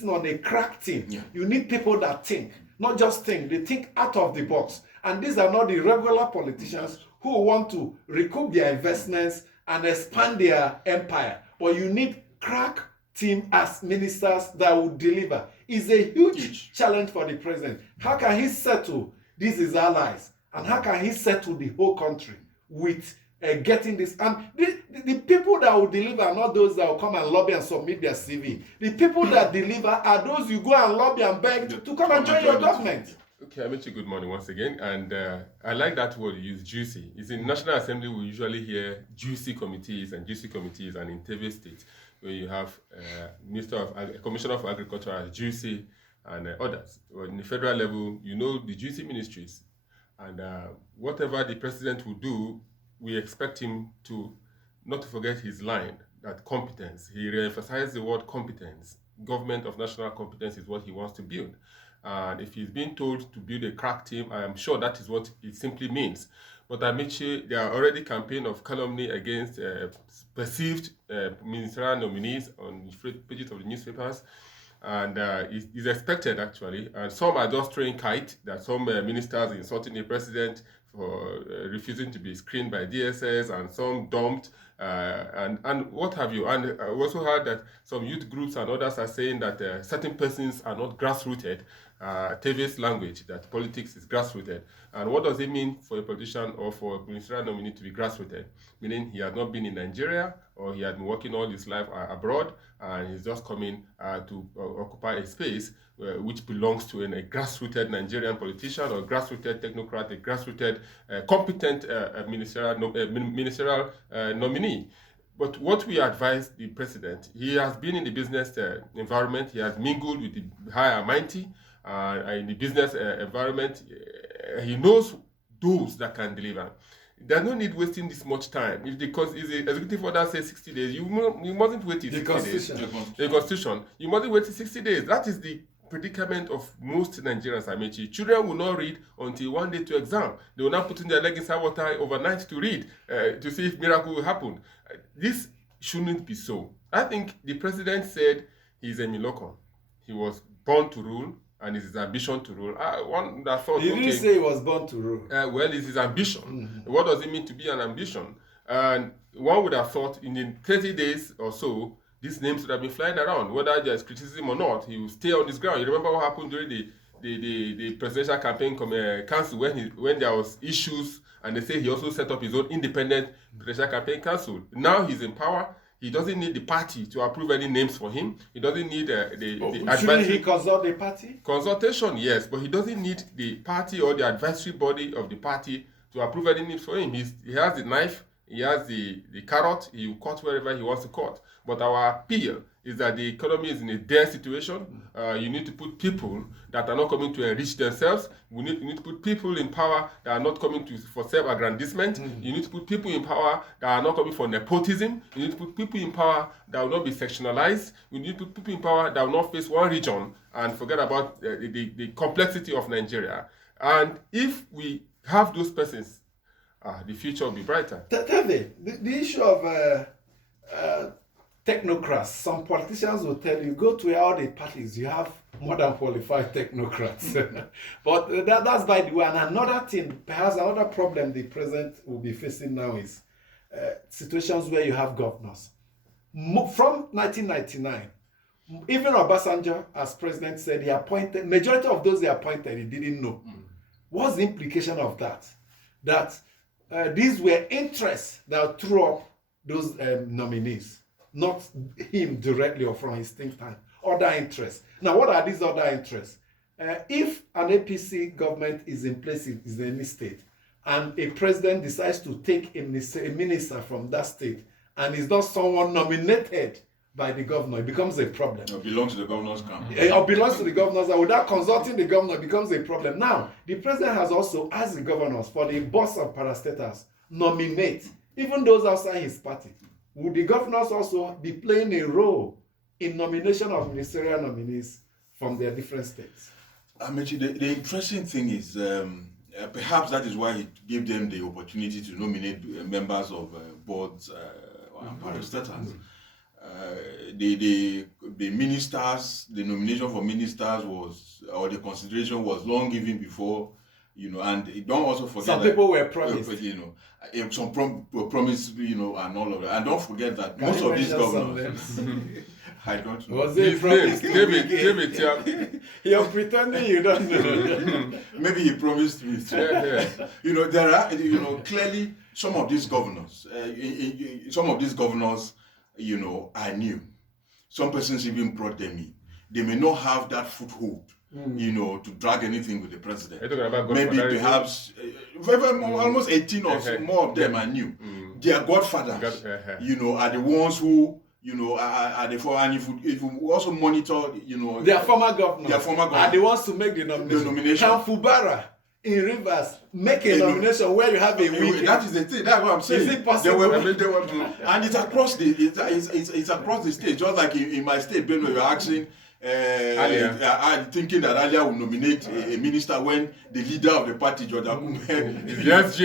insisting on a crack team. Yeah. You need people that think, not just think. They think out of the box. And these are not the regular politicians who want to recoup their investments and expand their empire. But you need crack team as ministers that will deliver. It's a huge challenge for the president. How can he settle these his allies? And how can he settle the whole country with getting this? And the people that will deliver are not those that will come and lobby and submit their CV. The people that deliver are those you go and lobby and beg to come and join your government. Okay, Amaechi, good morning once again. And I like that word you use, juicy. It's in National Assembly we usually hear juicy committees and in Teve State, where you have Commissioner of Agriculture as juicy and others. But in the federal level, you know the juicy ministries. And whatever the president will do, we expect him to not to forget his line, that competence. He re-emphasized the word competence. Government of national competence is what he wants to build. And if he's being told to build a crack team, I am sure that is what it simply means. But Amaechi, there are already campaigns of calumny against perceived ministerial nominees on the pages of the newspapers. And it's expected, actually. And some are just throwing kite, that some ministers insulting the president for refusing to be screened by DSS, and some dumped, and what have you. And I also heard that some youth groups and others are saying that certain persons are not grassrooted. Teve's language, that politics is grassrooted. And what does it mean for a politician or for a ministerial nominee to be grassrooted? Meaning he has not been in Nigeria, or he had been working all his life abroad, and he's just coming to occupy a space which belongs to a grassrooted Nigerian politician or grassrooted technocrat, a grassrooted competent ministerial nominee. But what we advise the president, he has been in the business environment, he has mingled with the high and mighty, in the business environment, he knows those that can deliver. There's no need wasting this much time. If the executive order says 60 days, you mustn't wait till 60 days. The Constitution. You mustn't wait till 60 days. That is the predicament of most Nigerians, Amaechi. Children will not read until one day to exam. They will not put in their leg inside water overnight to read, to see if miracle will happen. This shouldn't be so. I think the president said he's a Milokon. He was born to rule, and it's his ambition to rule. One that thought, he didn't say he was born to rule. Well, it's his ambition. What does it mean to be an ambition? And one would have thought in 30 days or so, these names would have been flying around. Whether there's criticism or not, he will stay on his ground. You remember what happened during the presidential campaign council when there was issues, and they say he also set up his own independent presidential campaign council. Now he's in power. He doesn't need the party to approve any names for him. He doesn't need the advisory. Shouldn't he consult the party? Consultation, yes, but he doesn't need the party or the advisory body of the party to approve any names for him. He has the knife, he has the carrot, he will cut wherever he wants to cut. But our appeal is that the economy is in a dire situation. You need to put people that are not coming to enrich themselves. You need to put people in power that are not coming for self-aggrandizement. You need to put people in power that are not coming for nepotism. You need to put people in power that will not be sectionalized. You need to put people in power that will not face one region and forget about the complexity of Nigeria. And if we have those persons, the future will be brighter. Teve, the issue of technocrats, some politicians will tell you, go to all the parties, you have more than qualified technocrats. But that's by the way. And another thing, perhaps another problem the president will be facing now is situations where you have governors. From 1999, even Obasanjo, as president said, he appointed, majority of those he appointed, he didn't know. What's the implication of that? That these were interests that threw up those nominees. Not him directly or from his think tank, other interests. Now, what are these other interests? If an APC government is in place in any state, and a president decides to take a minister from that state, and is not someone nominated by the governor, it becomes a problem. Or belongs to the governor's camp. Or belongs to the governors, and without consulting the governor, it becomes a problem. Now, the president has also asked the governors for the boss of parastatals nominate, even those outside his party. Would the governors also be playing a role in nomination of ministerial nominees from their different states? Amaechi, the interesting thing is, perhaps that is why he gave them the opportunity to nominate members of boards and parastatals. the ministers, the nomination for ministers was, or the consideration was long even before, and don't also forget some people were promised. Some were promised, and all of that. And don't forget that Can most you of these mention governors, some I don't know. Was it His promised? name, David, yeah. You're pretending you don't know. Maybe he promised me. Yeah. There are, clearly some of these governors, are new. Some persons even brought them in. They may not have that foothold, to drag anything with the president. You're talking about Maybe Godfather, perhaps almost 18 or so more of them are new. Their godfathers, are the ones who, are the for, and if you also monitor, Their former governors governors are the ones to make the nomination. Can Fubara in Rivers make a nomination where you have a week? That is the thing. That's what I'm saying. Is it possible? They were, and it's across it's across the state. Just like in my state, Benue, you're asking. I'm thinking that Alia will nominate a minister when the leader of the party, George Akume, Yes.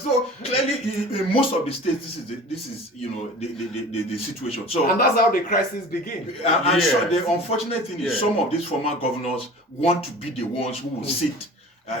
So clearly, in most of the states, this is the situation. So And that's how the crisis begins. and so the unfortunate thing is some of these former governors want to be the ones who will sit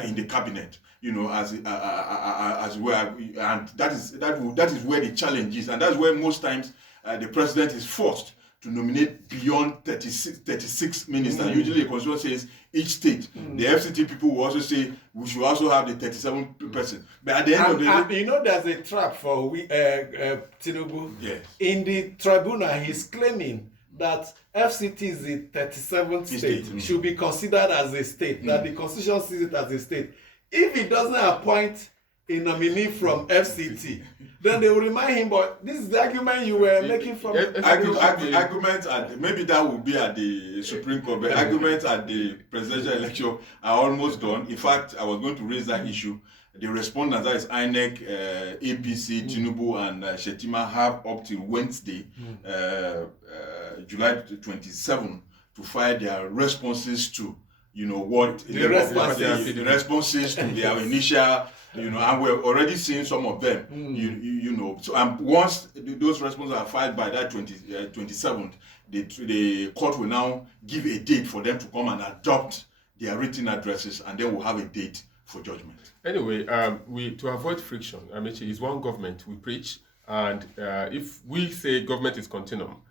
in the cabinet, as well, and that is where the challenge is, and that's where most times the president is forced to nominate beyond 36 ministers. Usually the constitution says each state. The FCT people will also say we should also have the 37 person. But at the end of the day, there's a trap for Tinubu. Yes. In the tribunal, he's claiming that FCT is the 37th state, should be considered as a state, that the constitution sees it as a state. If he doesn't appoint a nominee from FCT, then they will remind him, but this is the argument you were making from arguments at, maybe that will be at the Supreme Court, but arguments at the presidential election are almost done. In fact, I was going to raise that issue. The respondents, that is INEC, APC, Tinubu, and Shetima, have up till Wednesday, July 27, to file their responses to, what the responses to their initial, and we're already seeing some of them, So, and once those responses are filed by that 27th, the court will now give a date for them to come and adopt their written addresses, and then we'll have a date for judgment. Anyway, to avoid friction, Amaechi, is one government we preach, and if we say government is continuum,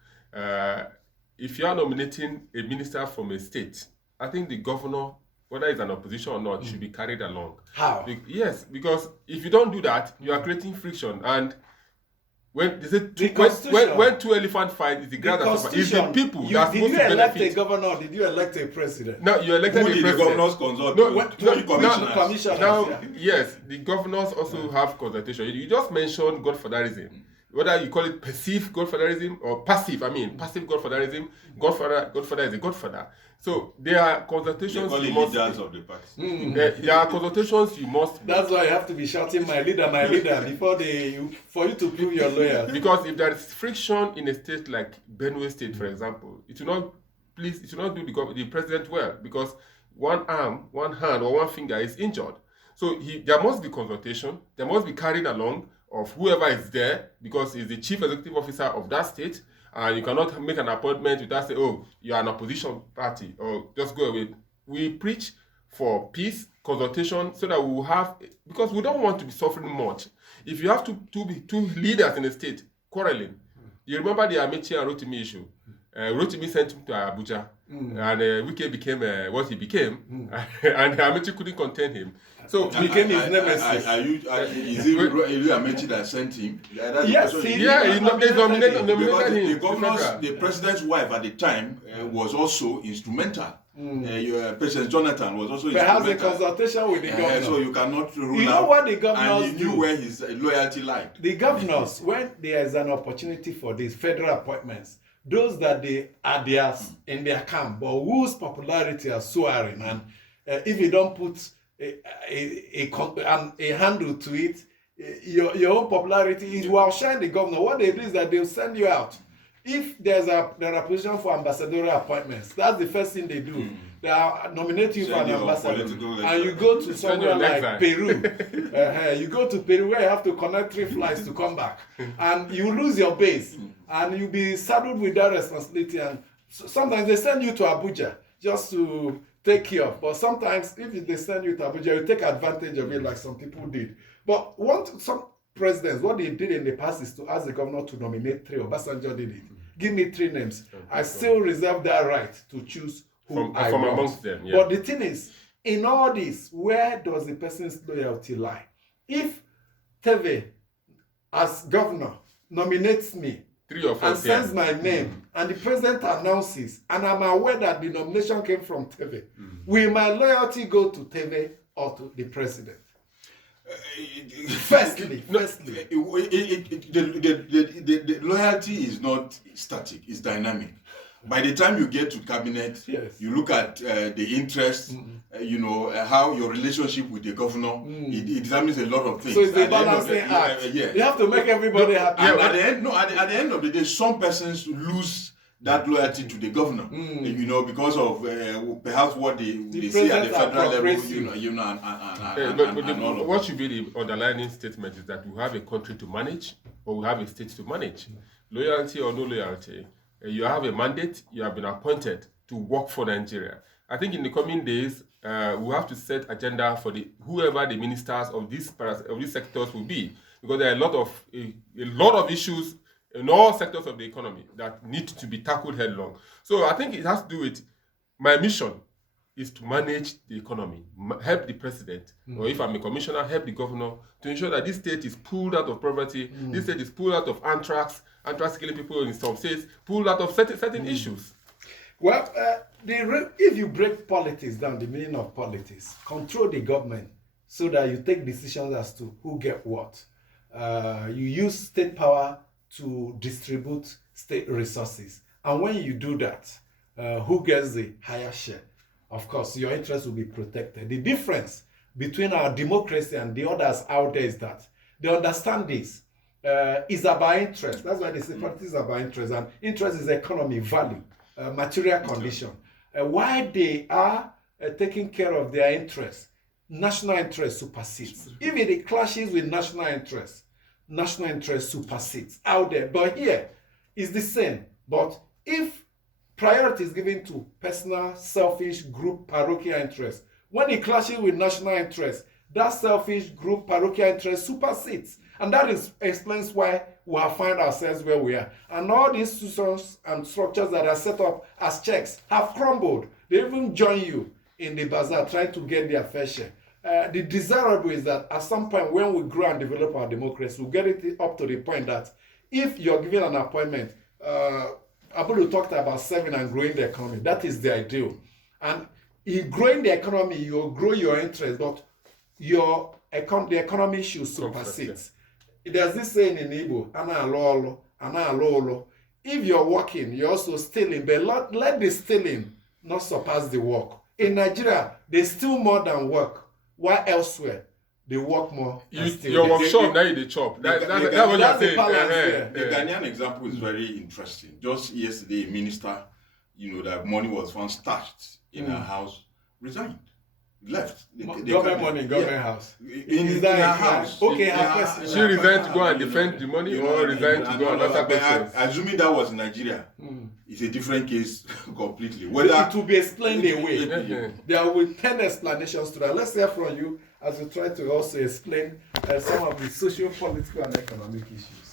if you are nominating a minister from a state, I think the governor, whether it's an opposition or not, should be carried along. How? Yes, because if you don't do that, you are creating friction. And when they say when two elephants fight, it's the ground that suffers. It's the people that are supposed to benefit. Did you elect a governor or did you elect a president? No, you elected Who a did president. the governors consult? Commissioners. Now, yes, the governors also have consultation. You just mentioned godfatherism. Whether you call it perceived godfatherism or passive, passive godfatherism, godfather is a godfather. So there are consultations you must leaders of the party. there are consultations you must make. That's why you have to be shouting my leader, before for you to prove your loyalty. Because if there is friction in a state like Benue State, for example, it will not do the president well, because one arm, one hand, or one finger is injured. So there must be consultation. There must be carried along of whoever is there, because he's the chief executive officer of that state, and you cannot make an appointment without saying, oh, you are an opposition party, or just go away. We preach for peace, consultation, so that we will have, because we don't want to be suffering much. If you have two leaders in the state quarreling, you remember the Amaechi and Rotimi issue. Rotimi sent him to Abuja, and Wike became what he became, and Amaechi couldn't contain him. So became his nemesis. Is it Amaechi that sent him? Yes, he nominated him. The president's wife at the time was also instrumental. President Jonathan was also perhaps instrumental. a consultation with the governor. So you cannot rule you know out. What the governors and he knew where his loyalty lied. The governors, when there is an opportunity for these federal appointments, those that they are in their camp, but whose popularity are soaring, and if you don't put a handle to it, your own popularity will outshine the governor. What they do is that they'll send you out. If there are position for ambassadorial appointments, that's the first thing they do. They are nominate you for an ambassador, and you go to somewhere like Peru. You go to Peru where you have to connect 3 flights to come back, and you lose your base, and you be saddled with that responsibility. And sometimes they send you to Abuja just to take care of. But sometimes if they send you to Abuja, you take advantage of it like some people did. But some presidents, what they did in the past is to ask the governor to nominate 3. Obasanjo did it. Give me 3 names. I still reserve that right to choose who I want. Amongst them, yeah. But the thing is, in all this, where does the person's loyalty lie? If Teve, as governor, nominates me 3 or 4 and sends my name, and the president announces, and I'm aware that the nomination came from Teve, will my loyalty go to Teve or to the president? Firstly, the loyalty is not static; it's dynamic. By the time you get to cabinet, yes, you look at the interest, how your relationship with the governor. It determines a lot of things. So it's a balancing act. Yeah. You have to make everybody happy. And at the end of the day, some persons lose that loyalty to the governor, because of perhaps what they say at the federal level, and all of what should be the underlying statement is that we have a country to manage, or we have a state to manage. Loyalty or no loyalty, you have a mandate, you have been appointed to work for Nigeria. I think in the coming days, we have to set agenda for whoever the ministers of these sectors will be, because there are a lot of issues in all sectors of the economy that need to be tackled headlong. So I think it has to do with my mission is to manage the economy, help the president, or if I'm a commissioner, help the governor to ensure that this state is pulled out of poverty, this state is pulled out of anthrax killing people in some states, pulled out of certain issues. Well, if you break politics down, the meaning of politics, control the government so that you take decisions as to who get what. You use state power to distribute state resources. And when you do that, who gets the higher share? Of course, your interests will be protected. The difference between our democracy and the others out there is that they understand this. Is about interest. That's why they say politics is about interest. And interest is economy, value, material condition. While they are taking care of their interests, national interest supersedes. If it clashes with national interest supersedes out there. But here, it's the same. But if priority is given to personal, selfish, group, parochial interest, when it clashes with national interest, that selfish group, parochial interest supersedes. And that explains why we have found ourselves where we are. And all the institutions and structures that are set up as checks have crumbled. They even join you in the bazaar trying to get their fair share. The desirable is that at some point when we grow and develop our democracy, we'll get it up to the point that if you're given an appointment, Abulu talked about serving and growing the economy. That is the ideal. And in growing the economy, you'll grow your interest, but the economy should supersede. There's this saying in Igbo, ana alo olo. If you're working, you're also stealing, but let the stealing not surpass the work. In Nigeria, they steal more than work, while elsewhere, they work more. Your workshop, now you chop. That's what you're saying. The Ghanaian example is very interesting. Just yesterday, a minister, that money was found stashed in her house, resigned. Left. Government house. In her house. Okay, her question. She resigned to go and defend the money, or resigned to go and answer questions? Assuming that was in Nigeria, it's a different case completely. It will be explained away. There will be 10 explanations to that. Let's hear from you as we try to also explain some of the social, political, and economic issues.